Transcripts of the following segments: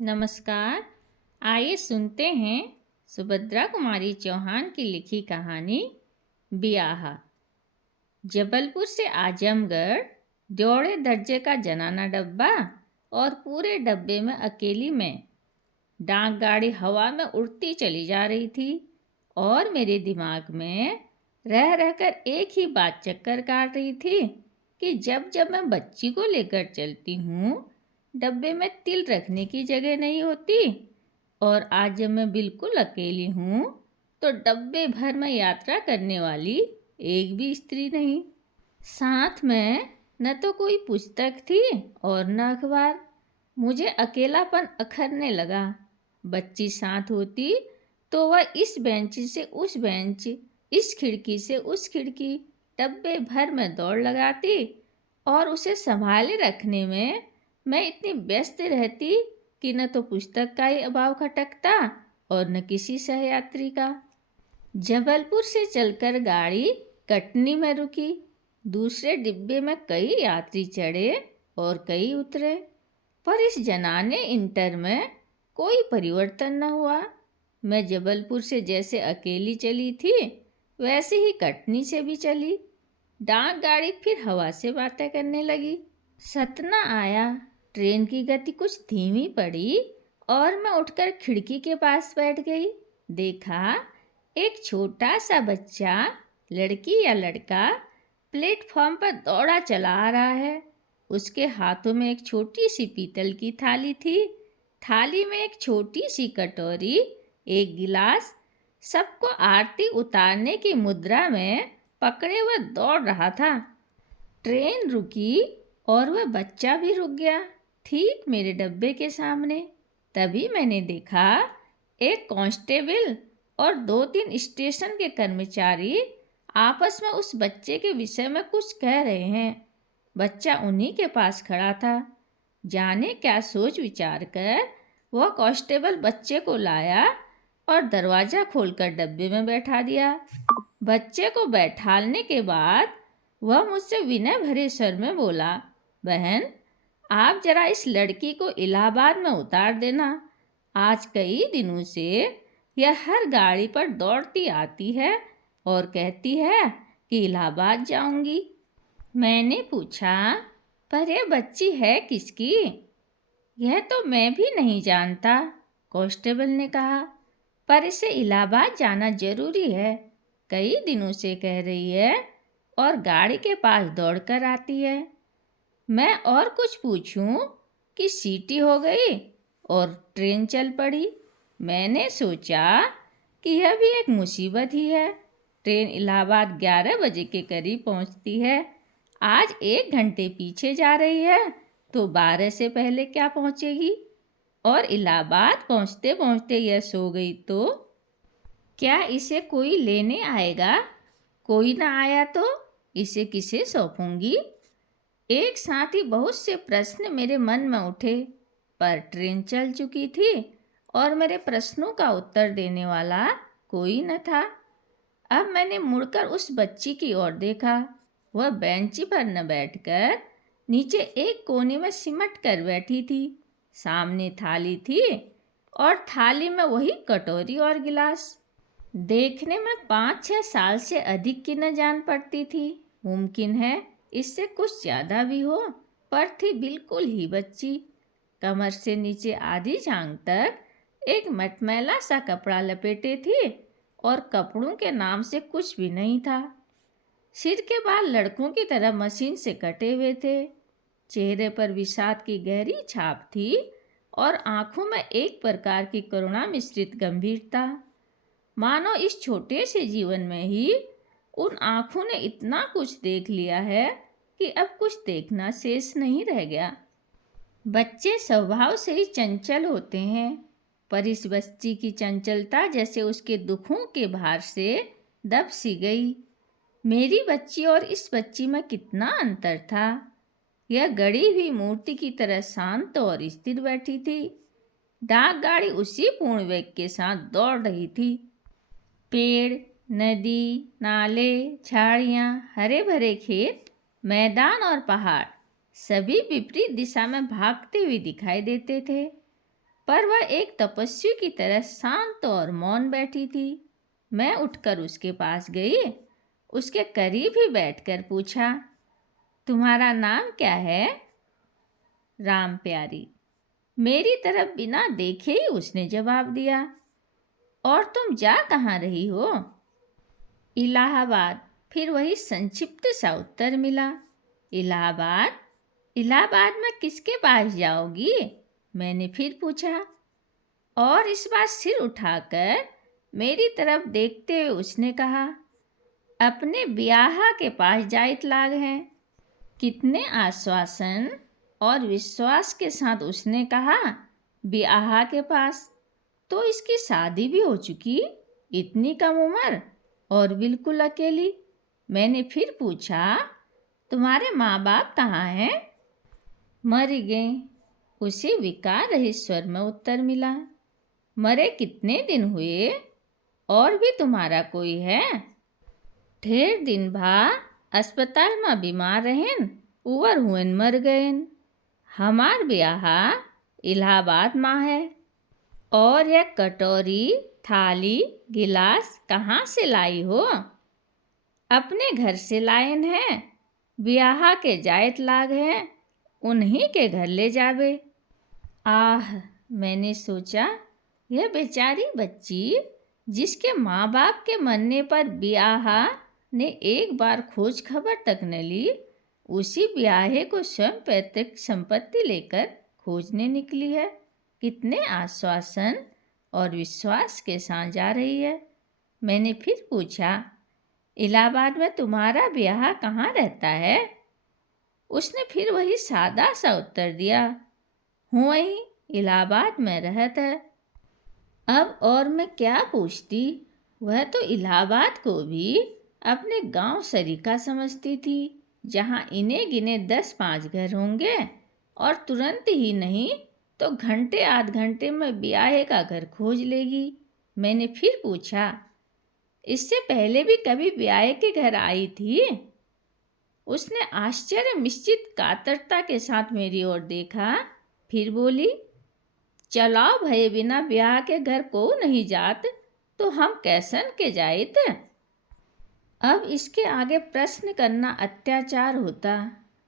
नमस्कार। आइए सुनते हैं सुभद्रा कुमारी चौहान की लिखी कहानी ब्याह। जबलपुर से आजमगढ़ जोड़े दर्जे का जनाना डब्बा और पूरे डब्बे में अकेली मैं। डाक गाड़ी हवा में उड़ती चली जा रही थी और मेरे दिमाग में रह रहकर एक ही बात चक्कर काट रही थी कि जब जब मैं बच्ची को लेकर चलती हूँ डब्बे में तिल रखने की जगह नहीं होती, और आज जब मैं बिल्कुल अकेली हूँ तो डब्बे भर में यात्रा करने वाली एक भी स्त्री नहीं। साथ में न तो कोई पुस्तक थी और न अखबार। मुझे अकेलापन अखरने लगा। बच्ची साथ होती तो वह इस बेंच से उस बेंच, इस खिड़की से उस खिड़की, डब्बे भर में दौड़ लगाती और उसे संभाले रखने में मैं इतनी व्यस्त रहती कि न तो पुस्तक का ही अभाव खटकता और न किसी सहयात्री का। जबलपुर से चलकर गाड़ी कटनी में रुकी। दूसरे डिब्बे में कई यात्री चढ़े और कई उतरे, पर इस जनाने इंटर में कोई परिवर्तन न हुआ। मैं जबलपुर से जैसे अकेली चली थी वैसे ही कटनी से भी चली। डाक गाड़ी फिर हवा से बातें करने लगी। सतना आया। ट्रेन की गति कुछ धीमी पड़ी और मैं उठकर खिड़की के पास बैठ गई। देखा, एक छोटा सा बच्चा, लड़की या लड़का, प्लेटफॉर्म पर दौड़ा चला आ रहा है। उसके हाथों में एक छोटी सी पीतल की थाली थी। थाली में एक छोटी सी कटोरी, एक गिलास, सबको आरती उतारने की मुद्रा में पकड़े हुए दौड़ रहा था। ट्रेन रुकी और वह बच्चा भी रुक गया, ठीक मेरे डब्बे के सामने। तभी मैंने देखा एक कांस्टेबल और 2-3 स्टेशन के कर्मचारी आपस में उस बच्चे के विषय में कुछ कह रहे हैं। बच्चा उन्हीं के पास खड़ा था। जाने क्या सोच विचार कर वह कांस्टेबल बच्चे को लाया और दरवाज़ा खोलकर डब्बे में बैठा दिया। बच्चे को बैठालने के बाद वह मुझसे विनय भरे स्वर में बोला, बहन, आप जरा इस लड़की को इलाहाबाद में उतार देना। आज कई दिनों से यह हर गाड़ी पर दौड़ती आती है और कहती है कि इलाहाबाद जाऊंगी। मैंने पूछा, पर यह बच्ची है किसकी? यह तो मैं भी नहीं जानता, कांस्टेबल ने कहा, पर इसे इलाहाबाद जाना जरूरी है। कई दिनों से कह रही है और गाड़ी के पास दौड़कर आती है। मैं और कुछ पूछूं कि सीटी हो गई और ट्रेन चल पड़ी। मैंने सोचा कि यह भी एक मुसीबत ही है। ट्रेन इलाहाबाद 11 बजे के करीब पहुंचती है। आज 1 घंटे पीछे जा रही है तो 12 से पहले क्या पहुंचेगी? और इलाहाबाद पहुंचते पहुंचते यह सो गई तो क्या इसे कोई लेने आएगा? कोई ना आया तो इसे किसे सौंपूंगी? एक साथ ही बहुत से प्रश्न मेरे मन में उठे, पर ट्रेन चल चुकी थी और मेरे प्रश्नों का उत्तर देने वाला कोई न था। अब मैंने मुड़कर उस बच्ची की ओर देखा। वह बेंच पर न बैठकर नीचे एक कोने में सिमट कर बैठी थी। सामने थाली थी और थाली में वही कटोरी और गिलास। देखने में 5-6 साल से अधिक की न जान पड़ती थी। मुमकिन है इससे कुछ ज़्यादा भी हो, पर थी बिल्कुल ही बच्ची। कमर से नीचे आधी जांघ तक एक मटमैला सा कपड़ा लपेटे थी और कपड़ों के नाम से कुछ भी नहीं था। सिर के बाल लड़कों की तरह मशीन से कटे हुए थे। चेहरे पर विषाद की गहरी छाप थी और आंखों में एक प्रकार की करुणा मिश्रित गंभीरता। मानो इस छोटे से जीवन में ही उन आँखों ने इतना कुछ देख लिया है कि अब कुछ देखना शेष नहीं रह गया। बच्चे स्वभाव से ही चंचल होते हैं, पर इस बच्ची की चंचलता जैसे उसके दुखों के भार से दब सी गई। मेरी बच्ची और इस बच्ची में कितना अंतर था। यह गड़ी हुई मूर्ति की तरह शांत और स्थिर बैठी थी। डाक गाड़ी उसी पूर्ण वेग के साथ दौड़ रही थी। पेड़, नदी, नाले, झाड़ियाँ, हरे भरे खेत, मैदान और पहाड़ सभी विपरीत दिशा में भागते हुए दिखाई देते थे। पर वह एक तपस्वी की तरह शांत और मौन बैठी थी। मैं उठकर उसके पास गई, उसके करीब ही बैठकर पूछा, तुम्हारा नाम क्या है? राम प्यारी। मेरी तरफ बिना देखे ही उसने जवाब दिया। और तुम जा कहाँ रही हो? इलाहाबाद। फिर वही संक्षिप्त सा उत्तर मिला। इलाहाबाद? इलाहाबाद में किसके पास जाओगी? मैंने फिर पूछा। और इस बार सिर उठाकर मेरी तरफ देखते हुए उसने कहा, अपने ब्याहा के पास जाइत लाग है। कितने आश्वासन और विश्वास के साथ उसने कहा, ब्याहा के पास। तो इसकी शादी भी हो चुकी, इतनी कम उम्र और बिल्कुल अकेली। मैंने फिर पूछा, तुम्हारे माँ बाप कहाँ हैं? मर गए, उसी विकार रहित स्वर में उत्तर मिला। मरे कितने दिन हुए? और भी तुम्हारा कोई है? ढेर दिन भा अस्पताल में बीमार रहेन, उवर हुएन मर गएन। हमार ब्याहा इलाहाबाद में है। और यह कटोरी, थाली, गिलास कहाँ से लाई हो? अपने घर से लायन है। ब्याहा के जायत लाग है, उन्हीं के घर ले जावे। आह, मैंने सोचा, यह बेचारी बच्ची जिसके माँ बाप के मरने पर ब्याहा ने एक बार खोज खबर तक न ली, उसी ब्याहे को स्वयं पैतृक संपत्ति लेकर खोजने निकली है। कितने आश्वासन और विश्वास के साथ जा रही है। मैंने फिर पूछा, इलाहाबाद में तुम्हारा ब्याह कहाँ रहता है? उसने फिर वही सादा सा उत्तर दिया, हूँ वहीं इलाहाबाद में रहता है। अब और मैं क्या पूछती, वह तो इलाहाबाद को भी अपने गांव सरीका समझती थी, जहाँ इन्हें गिने 10-5 घर होंगे और तुरंत ही नहीं तो घंटे आध घंटे में ब्याहे का घर खोज लेगी। मैंने फिर पूछा, इससे पहले भी कभी ब्याहे के घर आई थी? उसने आश्चर्य मिश्रित कातरता के साथ मेरी ओर देखा, फिर बोली, चलाओ भये बिना ब्याह के घर को नहीं जात, तो हम कैसन के जाइत? अब इसके आगे प्रश्न करना अत्याचार होता।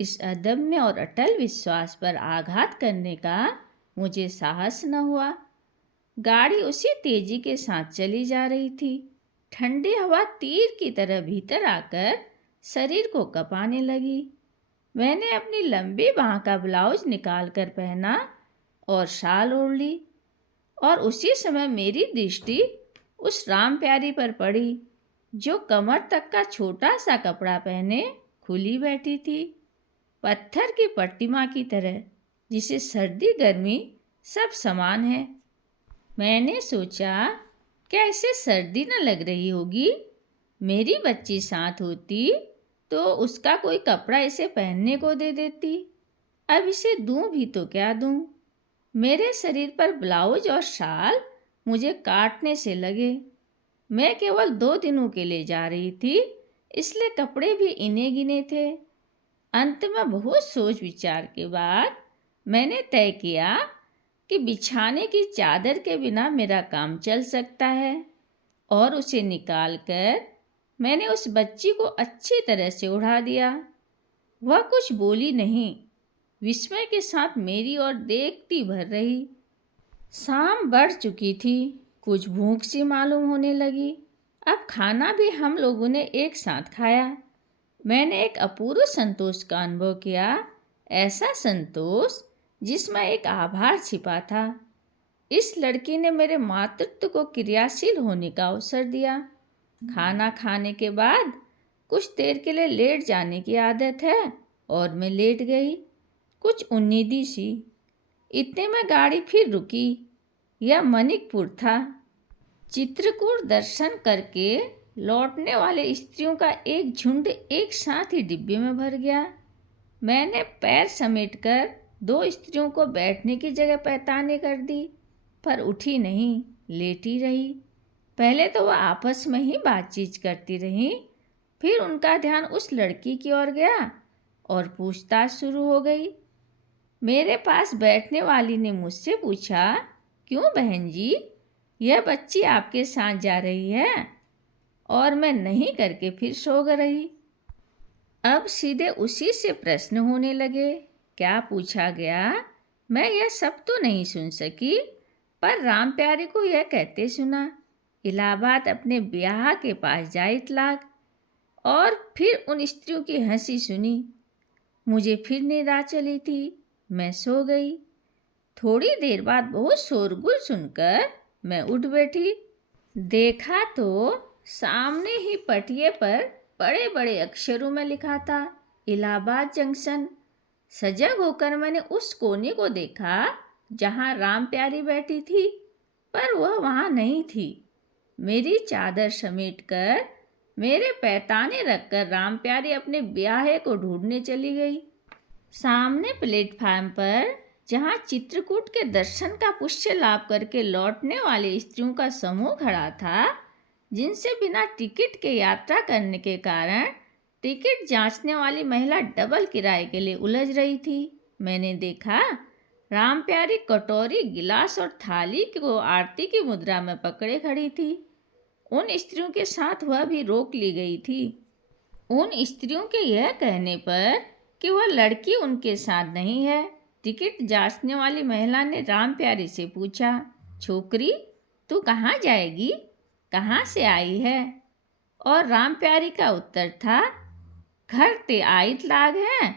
इस अदम्य और अटल विश्वास पर आघात करने का मुझे साहस न हुआ। गाड़ी उसी तेजी के साथ चली जा रही थी। ठंडी हवा तीर की तरह भीतर आकर शरीर को कँपाने लगी। मैंने अपनी लंबी बाह का ब्लाउज निकाल कर पहना और शाल ओढ़ ली, और उसी समय मेरी दृष्टि उस राम प्यारी पर पड़ी, जो कमर तक का छोटा सा कपड़ा पहने खुली बैठी थी, पत्थर की प्रतिमा की तरह, जिसे सर्दी गर्मी सब समान है। मैंने सोचा, क्या इसे सर्दी न लग रही होगी? मेरी बच्ची साथ होती तो उसका कोई कपड़ा इसे पहनने को दे देती। अब इसे दूं भी तो क्या दूं? मेरे शरीर पर ब्लाउज और शाल मुझे काटने से लगे। मैं केवल 2 दिनों के लिए जा रही थी, इसलिए कपड़े भी इन्हें गिने थे। अंत में बहुत सोच विचार के बाद मैंने तय किया कि बिछाने की चादर के बिना मेरा काम चल सकता है, और उसे निकालकर मैंने उस बच्ची को अच्छी तरह से उड़ा दिया। वह कुछ बोली नहीं, विस्मय के साथ मेरी ओर देखती भर रही। शाम बढ़ चुकी थी, कुछ भूख सी मालूम होने लगी। अब खाना भी हम लोगों ने एक साथ खाया। मैंने एक अपूर्व संतोष का अनुभव किया, ऐसा संतोष जिसमें एक आभार छिपा था। इस लड़की ने मेरे मातृत्व को क्रियाशील होने का अवसर दिया। खाना खाने के बाद कुछ देर के लिए लेट जाने की आदत है, और मैं लेट गई, कुछ उन्नीदी सी। इतने में गाड़ी फिर रुकी। यह मनिकपुर था। चित्रकूट दर्शन करके लौटने वाले स्त्रियों का एक झुंड एक साथ ही डिब्बे में भर गया। मैंने पैर समेटकर 2 स्त्रियों को बैठने की जगह पैताने कर दी, पर उठी नहीं, लेटी रही। पहले तो वह आपस में ही बातचीत करती रहीं, फिर उनका ध्यान उस लड़की की ओर गया और पूछताछ शुरू हो गई। मेरे पास बैठने वाली ने मुझसे पूछा, क्यों बहन जी, यह बच्ची आपके साथ जा रही है? और मैं नहीं करके फिर सो रही। अब सीधे उसी से प्रश्न होने लगे। क्या पूछा गया मैं यह सब तो नहीं सुन सकी, पर राम प्यारे को यह कहते सुना, इलाहाबाद अपने ब्याह के पास जा इतलाक। और फिर उन स्त्रियों की हंसी सुनी। मुझे फिर नींद आ चली थी, मैं सो गई। थोड़ी देर बाद बहुत शोरगुल सुनकर मैं उठ बैठी। देखा तो सामने ही पटिए पर बड़े बड़े अक्षरों में लिखा था, इलाहाबाद जंक्शन। सजग होकर मैंने उस कोने को देखा जहाँ राम प्यारी बैठी थी, पर वह वहाँ नहीं थी। मेरी चादर समेटकर मेरे पैताने रखकर राम प्यारी अपने ब्याहे को ढूंढने चली गई। सामने प्लेटफार्म पर जहाँ चित्रकूट के दर्शन का पुष्य लाभ करके लौटने वाले स्त्रियों का समूह खड़ा था, जिनसे बिना टिकट के यात्रा करने के कारण टिकट जांचने वाली महिला डबल किराए के लिए उलझ रही थी, मैंने देखा राम प्यारी कटोरी, गिलास और थाली को आरती की मुद्रा में पकड़े खड़ी थी। उन स्त्रियों के साथ वह भी रोक ली गई थी। उन स्त्रियों के यह कहने पर कि वह लड़की उनके साथ नहीं है, टिकट जांचने वाली महिला ने राम प्यारी से पूछा, छोकरी तू कहाँ जाएगी, कहाँ से आई है? और राम प्यारी का उत्तर था, घर ते आइत लाग है,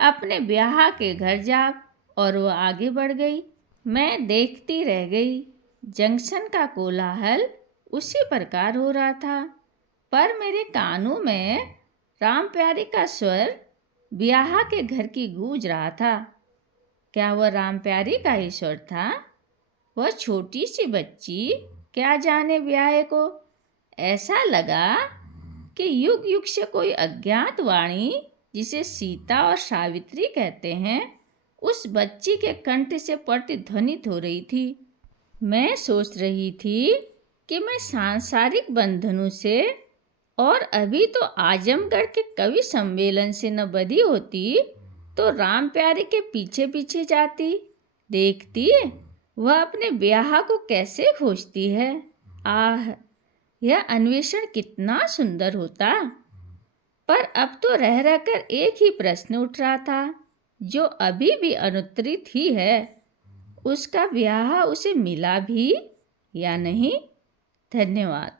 अपने ब्याह के घर जा। और वह आगे बढ़ गई। मैं देखती रह गई। जंक्शन का कोलाहल उसी प्रकार हो रहा था, पर मेरे कानों में राम प्यारी का स्वर ब्याह के घर की गूंज रहा था। क्या वह राम प्यारी का ही स्वर था? वह छोटी सी बच्ची क्या जाने ब्याह को। ऐसा लगा कि युग युग से कोई अज्ञात वाणी, जिसे सीता और सावित्री कहते हैं, उस बच्ची के कंठ से प्रतिध्वनित हो रही थी। मैं सोच रही थी कि मैं सांसारिक बंधनों से और अभी तो आजमगढ़ के कवि सम्मेलन से न बधी होती तो राम प्यारे के पीछे पीछे जाती, देखती वह अपने ब्याह को कैसे खोजती है। आह, यह अन्वेषण कितना सुंदर होता। पर अब तो रह रहकर एक ही प्रश्न उठ रहा था, जो अभी भी अनुत्तरित ही है, उसका ब्याह उसे मिला भी या नहीं। धन्यवाद।